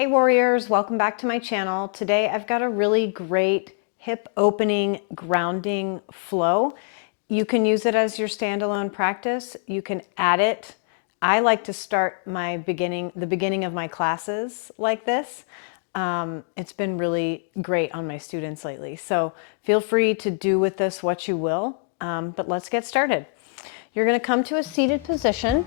Hey warriors, welcome back to my channel. Today I've got a really great hip opening grounding flow. You can use it as your standalone practice. You can add it. I like to start the beginning of my classes like this. It's been really great on my students lately. So feel free to do with this what you will, but let's get started. You're gonna come to a seated position.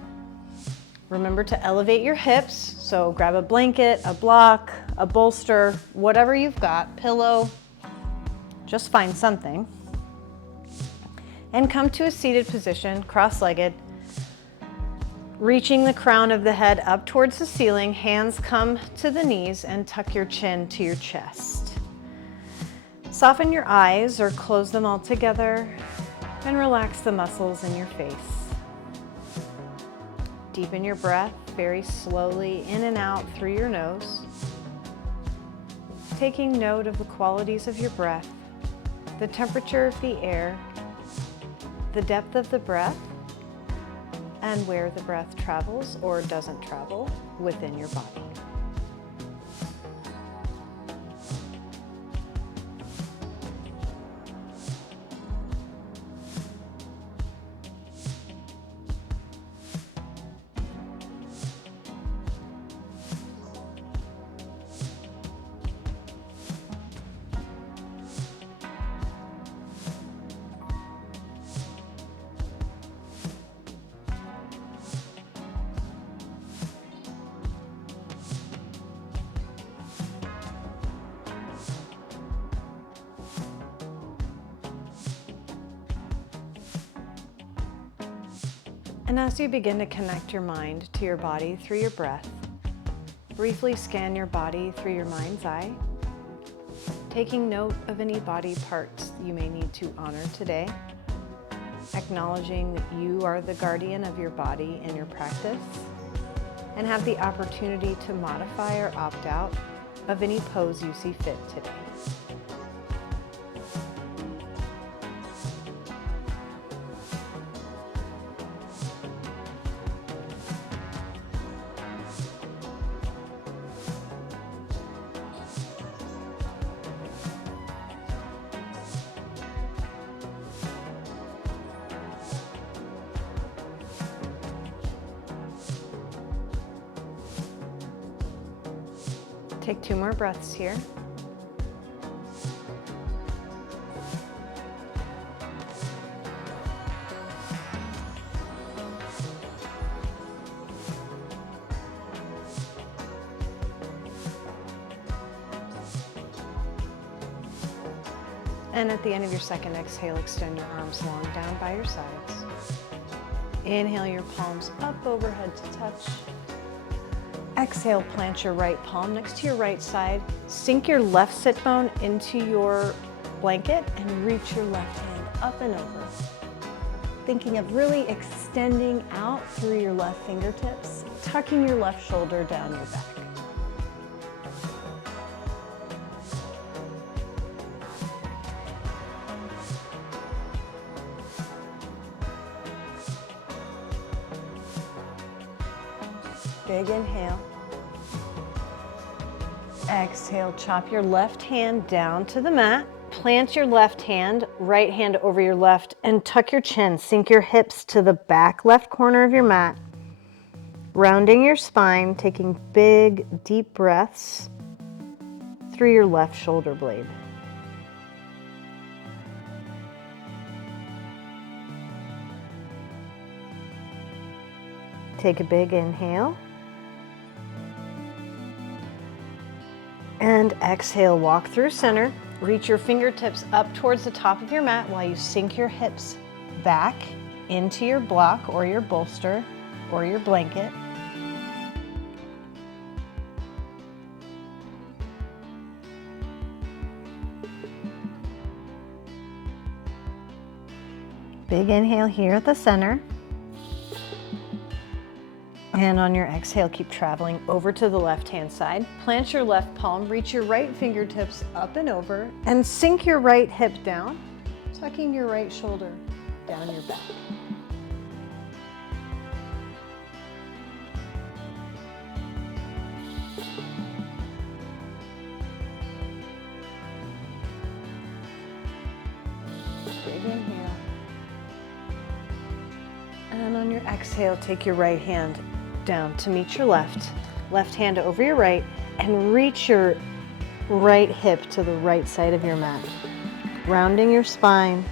Remember to elevate your hips, so grab a blanket, a block, a bolster, whatever you've got, pillow, just find something. And come to a seated position, cross-legged, reaching the crown of the head up towards the ceiling, hands come to the knees and tuck your chin to your chest. Soften your eyes or close them all together and relax the muscles in your face. Deepen your breath very slowly in and out through your nose, taking note of the qualities of your breath, the temperature of the air, the depth of the breath, and where the breath travels or doesn't travel within your body. And as you begin to connect your mind to your body through your breath, briefly scan your body through your mind's eye, taking note of any body parts you may need to honor today, acknowledging that you are the guardian of your body in your practice, and have the opportunity to modify or opt out of any pose you see fit today. Take 2 more breaths here. And at the end of your second exhale, extend your arms long down by your sides. Inhale your palms up overhead to touch. Exhale, plant your right palm next to your right side. Sink your left sit bone into your blanket and reach your left hand up and over. Thinking of really extending out through your left fingertips, tucking your left shoulder down your back. Big inhale. Exhale, chop your left hand down to the mat. Plant your left hand, right hand over your left, and tuck your chin. Sink your hips to the back left corner of your mat. Rounding your spine, taking big, deep breaths through your left shoulder blade. Take a big inhale. And exhale, walk through center. Reach your fingertips up towards the top of your mat while you sink your hips back into your block or your bolster or your blanket. Big inhale here at the center. And on your exhale, keep traveling over to the left-hand side. Plant your left palm, reach your right fingertips up and over, and sink your right hip down, tucking your right shoulder down your back. inhale. And on your exhale, take your right hand down to meet your left. Left hand over your right, and reach your right hip to the right side of your mat. Rounding your spine,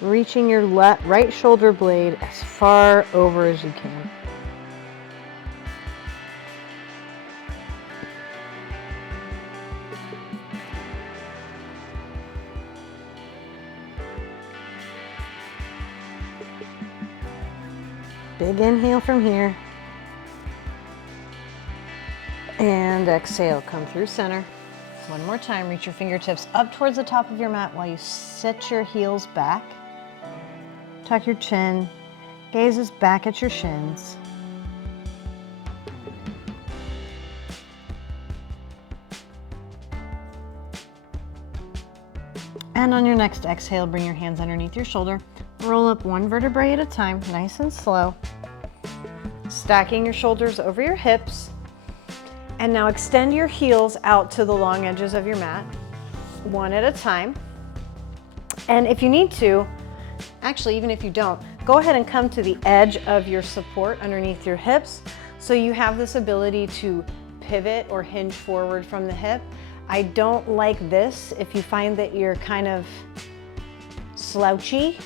reaching your right shoulder blade as far over as you can. Big inhale from here. And exhale, come through center. One more time, reach your fingertips up towards the top of your mat while you sit your heels back. Tuck your chin, gazes back at your shins. And on your next exhale, bring your hands underneath your shoulder. Roll up one vertebrae at a time, nice and slow. Stacking your shoulders over your hips. And now extend your heels out to the long edges of your mat, one at a time. And if you need to, actually, even if you don't, go ahead and come to the edge of your support underneath your hips so you have this ability to pivot or hinge forward from the hip. I don't like this. If you find that you're kind of slouchy,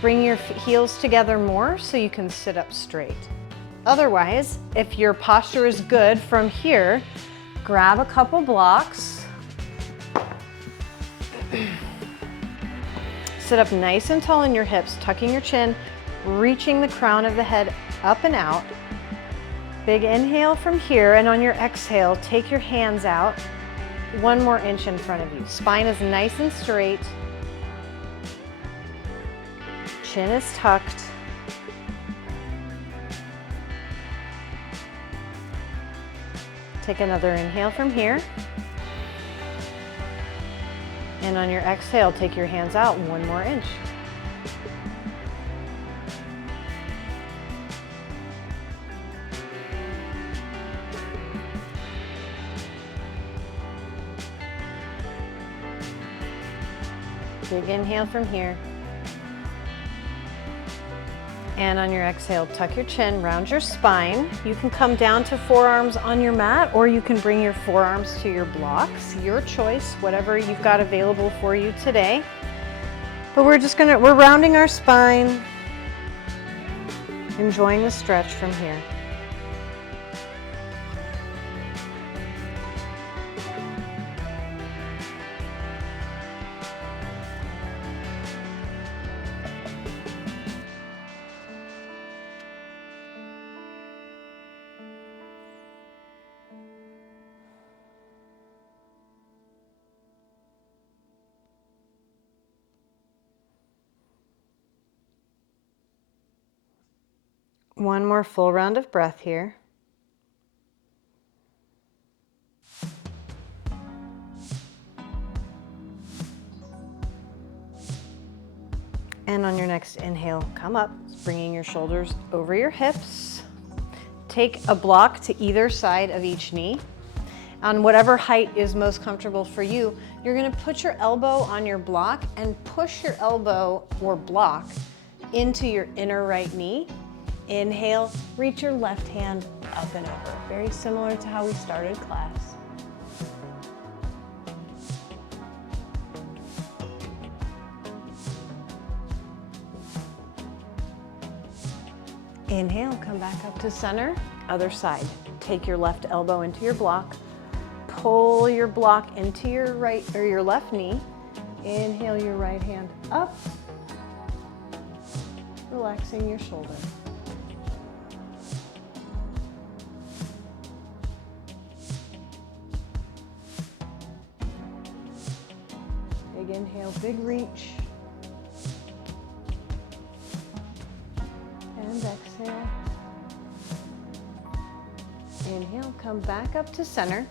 bring your heels together more so you can sit up straight. Otherwise, if your posture is good from here, grab a couple blocks. Sit up nice and tall in your hips, tucking your chin, reaching the crown of the head up and out. Big inhale from here, and on your exhale, take your hands out 1 more inch in front of you. Spine is nice and straight. Chin is tucked. Take another inhale from here. And on your exhale, take your hands out 1 more inch. Big inhale from here. And on your exhale, tuck your chin, round your spine. You can come down to forearms on your mat, or you can bring your forearms to your blocks. Your choice, whatever you've got available for you today. But we're rounding our spine, enjoying the stretch from here. One more full round of breath here. And on your next inhale, come up, bringing your shoulders over your hips. Take a block to either side of each knee. On whatever height is most comfortable for you, you're gonna put your elbow on your block and push your elbow or block into your inner right knee. Inhale, reach your left hand up and over. Very similar to how we started class. Inhale, come back up to center. Other side. Take your left elbow into your block. Pull your block into your right or your left knee. Inhale your right hand up, relaxing your shoulder. Big inhale, big reach. And exhale. Inhale, come back up to center.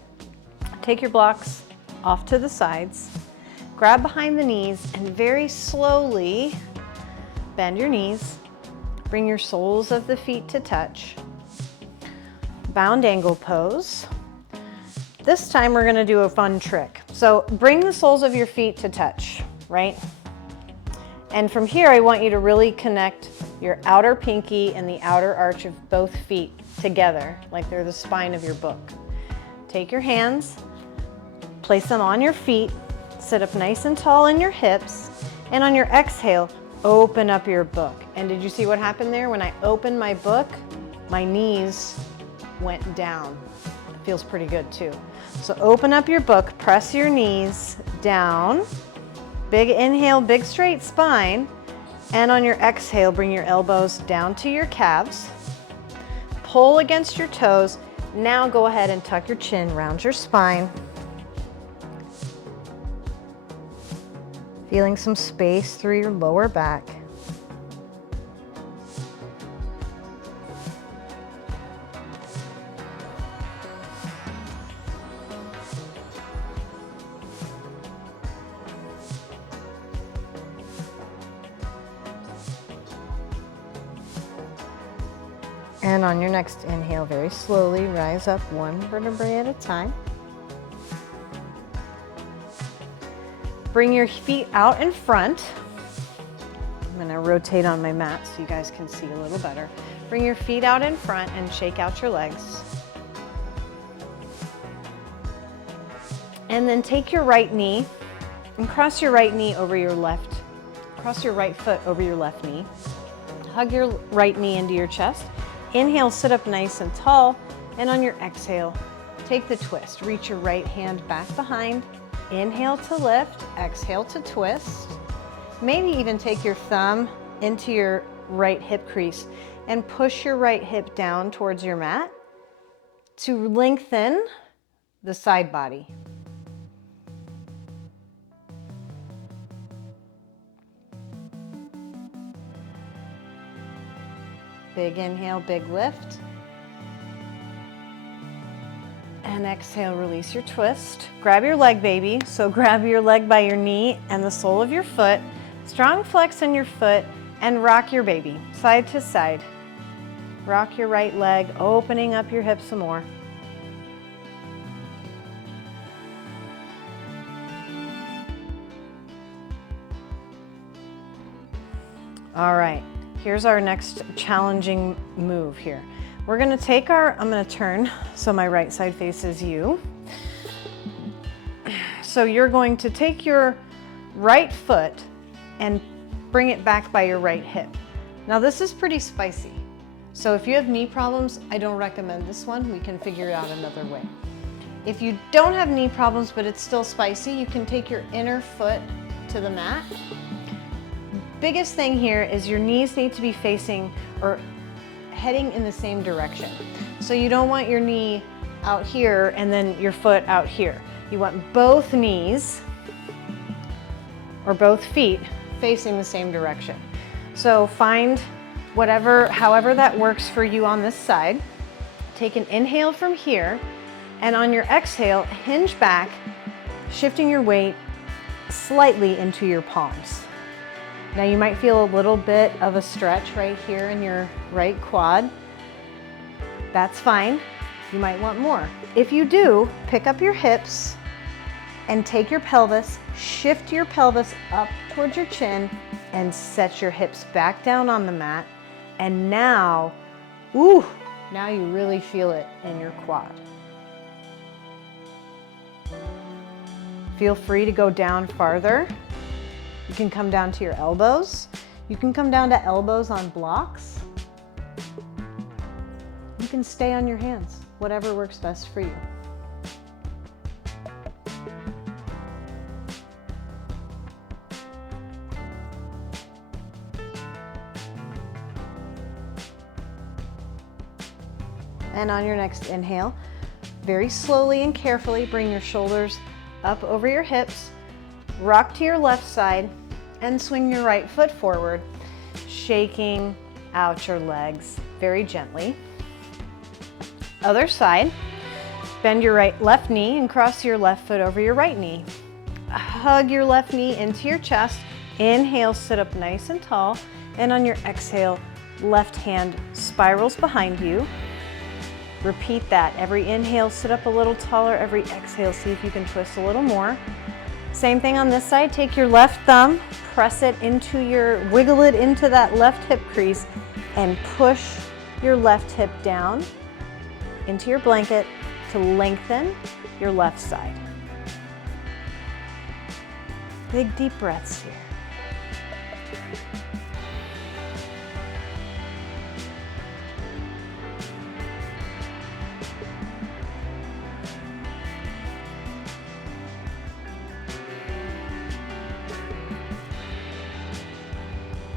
Take your blocks off to the sides. Grab behind the knees and very slowly bend your knees. Bring your soles of the feet to touch. Bound angle pose. This time we're gonna do a fun trick. So bring the soles of your feet to touch, right? And from here, I want you to really connect your outer pinky and the outer arch of both feet together, like they're the spine of your book. Take your hands, place them on your feet, sit up nice and tall in your hips, and on your exhale, open up your book. And did you see what happened there? When I opened my book, my knees went down. It feels pretty good too. So open up your book, press your knees down. Big inhale, big straight spine. And on your exhale, bring your elbows down to your calves. Pull against your toes. Now go ahead and tuck your chin, round your spine. Feeling some space through your lower back. And on your next inhale, very slowly rise up one vertebrae at a time. Bring your feet out in front. I'm going to rotate on my mat so you guys can see a little better. Bring your feet out in front and shake out your legs. And then take your right knee and cross your right knee over your left. Cross your right foot over your left knee. Hug your right knee into your chest. Inhale, sit up nice and tall, and on your exhale, take the twist. Reach your right hand back behind. Inhale to lift, exhale to twist. Maybe even take your thumb into your right hip crease and push your right hip down towards your mat to lengthen the side body. Big inhale, big lift. And exhale, release your twist. Grab your leg, baby. So grab your leg by your knee and the sole of your foot. Strong flex in your foot and rock your baby, side to side. Rock your right leg, opening up your hips some more. All right. Here's our next challenging move here. We're gonna take I'm gonna turn so my right side faces you. So you're going to take your right foot and bring it back by your right hip. Now this is pretty spicy. So if you have knee problems, I don't recommend this one. We can figure it out another way. If you don't have knee problems, but it's still spicy, you can take your inner foot to the mat. Biggest thing here is your knees need to be facing or heading in the same direction. So you don't want your knee out here and then your foot out here. You want both knees or both feet facing the same direction. So find however that works for you on this side. Take an inhale from here, and on your exhale, hinge back, shifting your weight slightly into your palms. Now you might feel a little bit of a stretch right here in your right quad. That's fine. You might want more. If you do, pick up your hips and take your pelvis, shift your pelvis up towards your chin and set your hips back down on the mat. And now, now you really feel it in your quad. Feel free to go down farther. You can come down to your elbows. You can come down to elbows on blocks. You can stay on your hands, whatever works best for you. And on your next inhale, very slowly and carefully bring your shoulders up over your hips. Rock to your left side and swing your right foot forward, shaking out your legs very gently. Other side, bend your left knee and cross your left foot over your right knee. Hug your left knee into your chest. Inhale, sit up nice and tall. And on your exhale, left hand spirals behind you. Repeat that. Every inhale, sit up a little taller. Every exhale, see if you can twist a little more. Same thing on this side. Take your left thumb, press it into wiggle it into that left hip crease and push your left hip down into your blanket to lengthen your left side. Big deep breaths here.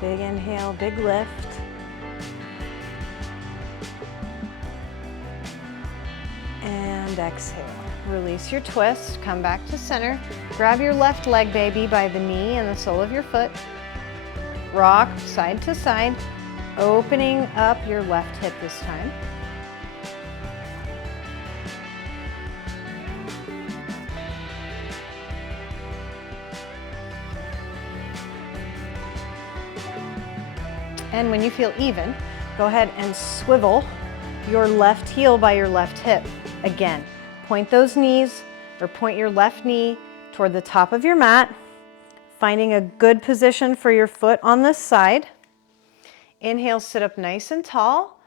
Big inhale, big lift. And exhale. Release your twist, come back to center. Grab your left leg, baby, by the knee and the sole of your foot. Rock side to side, opening up your left hip this time. And when you feel even, go ahead and swivel your left heel by your left hip. Again, point those knees or point your left knee toward the top of your mat, finding a good position for your foot on this side. Inhale, sit up nice and tall.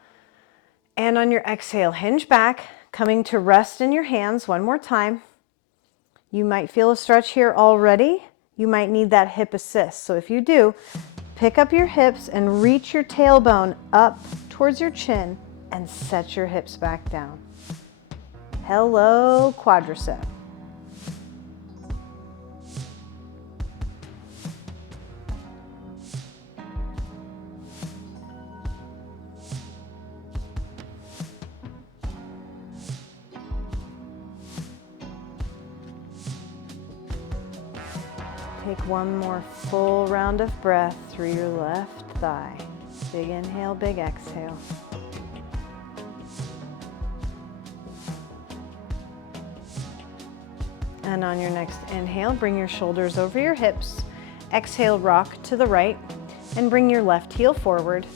And on your exhale, hinge back, coming to rest in your hands one more time. You might feel a stretch here already. You might need that hip assist. So if you do, pick up your hips and reach your tailbone up towards your chin and set your hips back down. Hello, quadricep. Take one more full round of breath through your left thigh. Big inhale, big exhale. And on your next inhale, bring your shoulders over your hips. Exhale, rock to the right and bring your left heel forward,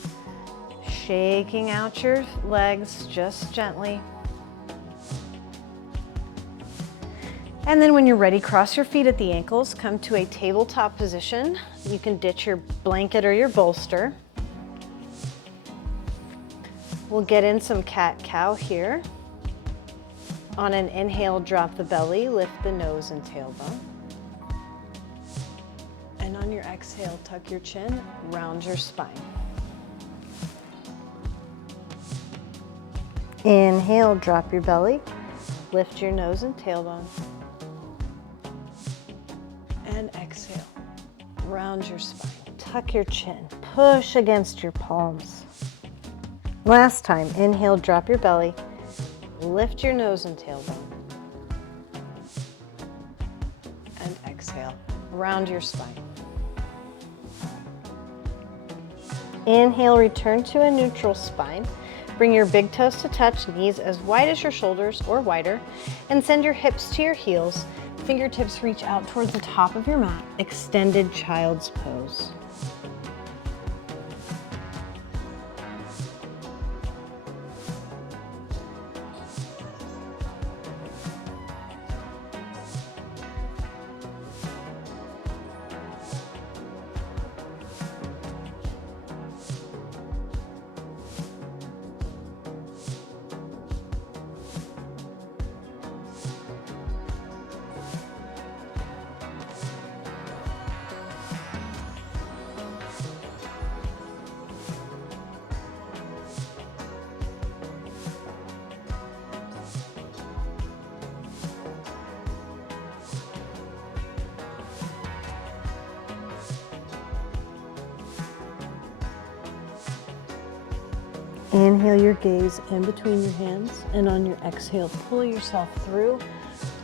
shaking out your legs just gently. And then when you're ready, cross your feet at the ankles, come to a tabletop position. You can ditch your blanket or your bolster. We'll get in some cat-cow here. On an inhale, drop the belly, lift the nose and tailbone. And on your exhale, tuck your chin, round your spine. Inhale, drop your belly, lift your nose and tailbone. And exhale, round your spine, tuck your chin, push against your palms. Last time, inhale, drop your belly, lift your nose and tailbone. And exhale, round your spine. Inhale, return to a neutral spine. Bring your big toes to touch, knees as wide as your shoulders or wider, and send your hips to your heels. Fingertips reach out towards the top of your mat, extended child's pose. Inhale your gaze in between your hands, and on your exhale, pull yourself through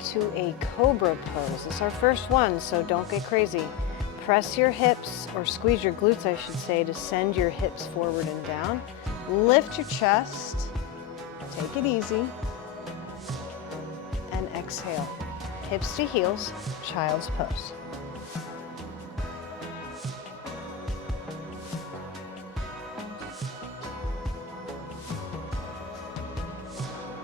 to a cobra pose. It's our first one, so don't get crazy. Press your hips, or squeeze your glutes, I should say, to send your hips forward and down. Lift your chest, take it easy, and exhale. Hips to heels, child's pose.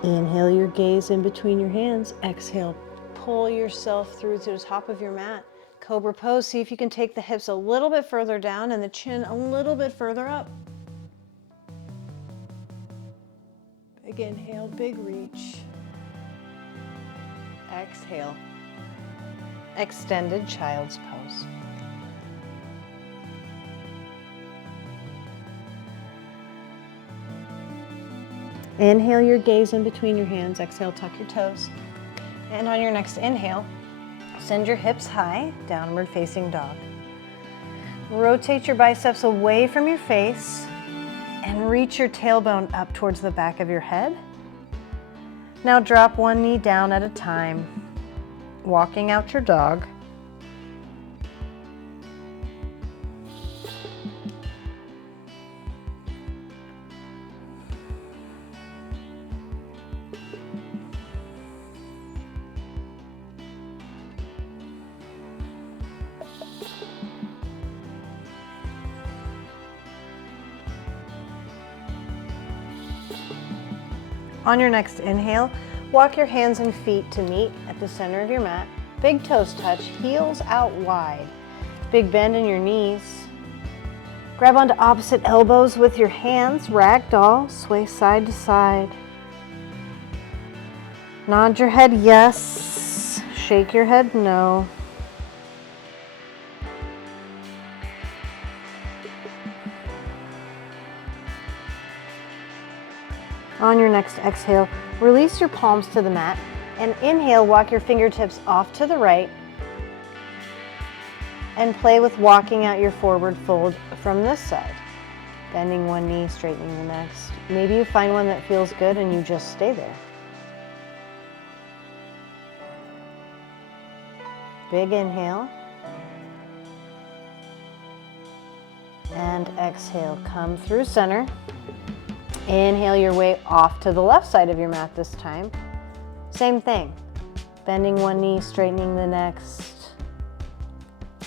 Inhale your gaze in between your hands. Exhale, pull yourself through to the top of your mat. Cobra pose. See if you can take the hips a little bit further down and the chin a little bit further up. Big inhale, big reach. Exhale. Extended child's pose. Inhale your gaze in between your hands. Exhale, tuck your toes. And on your next inhale, send your hips high, downward facing dog. Rotate your biceps away from your face and reach your tailbone up towards the back of your head. Now drop one knee down at a time, walking out your dog. On your next inhale, walk your hands and feet to meet at the center of your mat. Big toes touch, heels out wide. Big bend in your knees. Grab onto opposite elbows with your hands, ragdoll, sway side to side. Nod your head yes, shake your head no. On your next exhale, release your palms to the mat and inhale, walk your fingertips off to the right and play with walking out your forward fold from this side. Bending one knee, straightening the next. Maybe you find one that feels good and you just stay there. Big inhale. And exhale, come through center. Inhale your way off to the left side of your mat this time. Same thing, bending one knee, straightening the next.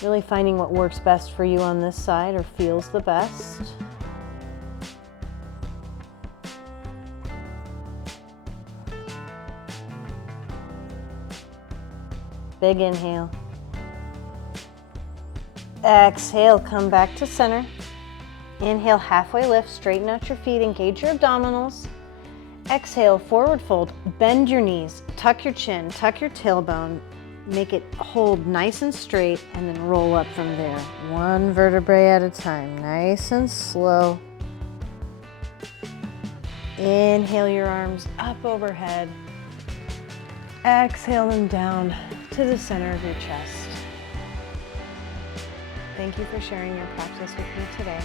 Really finding what works best for you on this side or feels the best. Big inhale. Exhale, come back to center. Inhale, halfway lift, straighten out your feet, engage your abdominals. Exhale, forward fold, bend your knees, tuck your chin, tuck your tailbone, make it hold nice and straight, and then roll up from there. One vertebrae at a time, nice and slow. Inhale your arms up overhead. Exhale them down to the center of your chest. Thank you for sharing your practice with me today.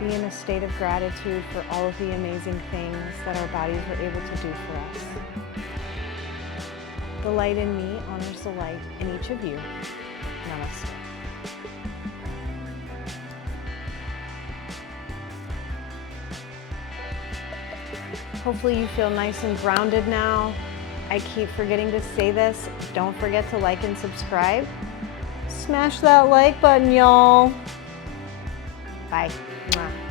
Be in a state of gratitude for all of the amazing things that our bodies are able to do for us. The light in me honors the light in each of you. Namaste. Hopefully you feel nice and grounded now. I keep forgetting to say this. Don't forget to like and subscribe. Smash that like button, y'all. Bye. Mwah.